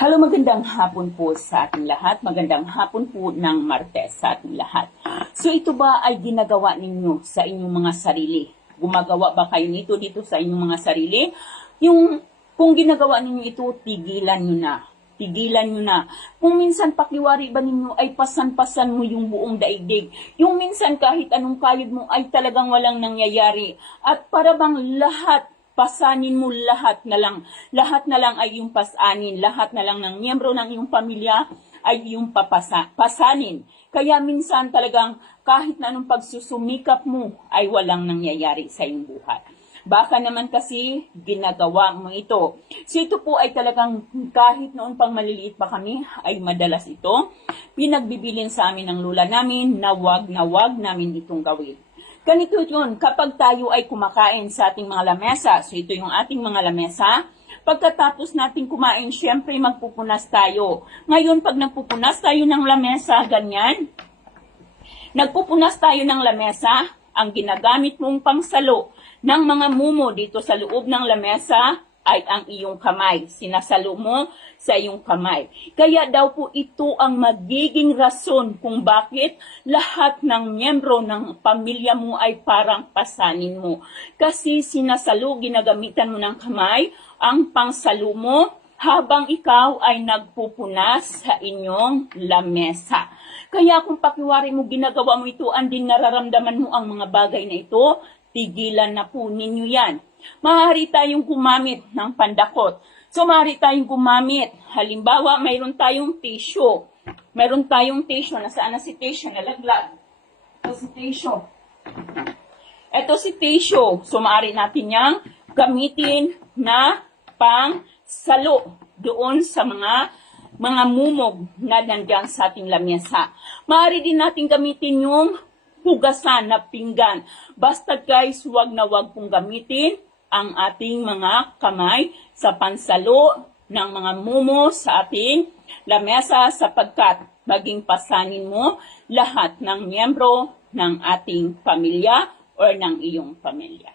Hello, magandang hapon po sa ating lahat. Magandang hapon po ng Martes sa ating lahat. So ito ba ay ginagawa ninyo sa inyong mga sarili? Gumagawa ba kayo nito dito sa inyong mga sarili? Kung ginagawa ninyo ito, tigilan nyo na. Tigilan nyo na. Kung minsan pakiwari ba ninyo ay pasan-pasan mo yung buong daigdig. Yung minsan kahit anong kayod mo ay talagang walang nangyayari. At para bang lahat pasanin mo lahat na lang. Lahat na lang ay yung pasanin. Lahat na lang ng miyembro ng iyong pamilya ay yung pasanin. Kaya minsan talagang kahit na anong pagsusumikap mo ay walang nangyayari sa iyong buhay. Baka naman kasi ginagawa mo ito. So ito po ay talagang kahit noon pang maliliit pa kami ay madalas ito pinagbibilin sa amin ng lula namin na wag namin itong gawin. Ganito yun, kapag tayo ay kumakain sa ating mga lamesa, so ito yung ating mga lamesa, pagkatapos natin kumain, syempre magpupunas tayo. Ngayon, pag nagpupunas tayo ng lamesa, ganyan, nagpupunas tayo ng lamesa, ang ginagamit mong pangsalo ng mga mumo dito sa loob ng lamesa ay ang iyong kamay. Sinasalo mo sa iyong kamay. Kaya daw po ito ang magiging rason kung bakit lahat ng miyembro ng pamilya mo ay parang pasanin mo. Kasi sinasalo, ginagamitan mo ng kamay, ang pangsalo mo habang ikaw ay nagpupunas sa inyong lamesa. Kaya kung pakiwari mo ginagawa mo ito, andin nararamdaman mo ang mga bagay na ito, tigilan na po ninyo yan. Maaari tayong gumamit ng pandakot. So, maaari tayong gumamit. Halimbawa, mayroon tayong tissue. Mayroon tayong tissue. Nasaan na si tissue? Nalaglag. Ito si tissue. Ito si tissue. So, maaari natin yang gamitin na pangsalo doon sa mga mumog na nandyan sa ating lamesa. Maaari din natin gamitin yung hugasan na pinggan. Basta guys, wag na wag pong gamitin ang ating mga kamay sa pansalo ng mga mumo sa ating lamesa sapagkat maging pasanin mo lahat ng miyembro ng ating pamilya or ng iyong pamilya.